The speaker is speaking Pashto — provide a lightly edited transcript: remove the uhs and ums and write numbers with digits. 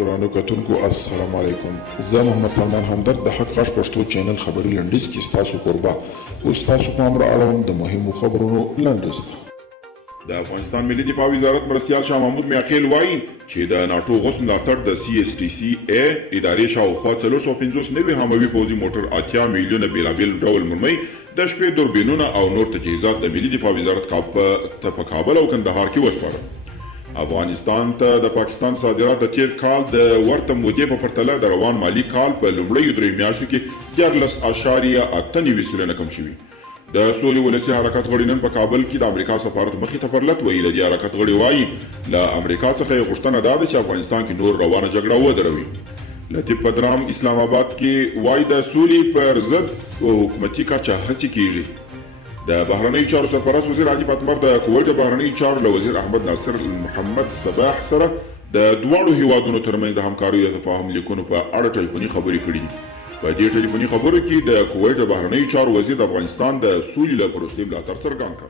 ګرانو کتونکو السلام علیکم. زه محمد سلمان همدرد د حق غږ پښتو چینل خبري لنډیز کې ستاسو قربا اوس تاسو پام را اړوم د مهمو خبرونو لنډیز ته. د افغانستان ملي دفاع وزارت مرستیال شاه محمود میاخیل وایي چې د ناټو غوث ملاتړ د CSTC ادارې شاوخوا 450 نوي هموي پوځي موټر 80 میلیونه بېلابېل ډول مرمۍ د شپې دوربینونه او نور تجهیزات د ملي دفاع وزارت په کابل او کندهار کې وسپارل. افغانستان ته د پاکستان صادرات د تیر کال د ورته مودې په پرتله د روان مالی کال په لومړیو درې میاشتو کې 14.8 سلنه کم شوي. د سولې ولسي حرکت غړي نن په کابل کې د امریکا سفارت مخې ته پر لټ ویلي دي. حرکت غړي وایي له امریکا څخه یې غوښتنه دا ده چې افغانستان کې نور روانه جګړه ودروي. لطیف بدرام اسلام آباد کې وایي د سولې پر ضد حکومتي کچه هڅې کیږي. د بهرنیو چارو سرپرست وزیر علی فاطمه د کویت د بهرنیو چارو له وزیر احمد ناصر محمد صباح سره د دواړو هیوادونو ترمنځ د همکارۍ او تفاهم لیکونو په اړه ټلیفوني خبرې کړې دي. په دې ټلیفوني خبرو کې د کویت د بهرنیو چارو وزیر د افغانستان د سولې له پروسې ملاتړ څرګند کړ.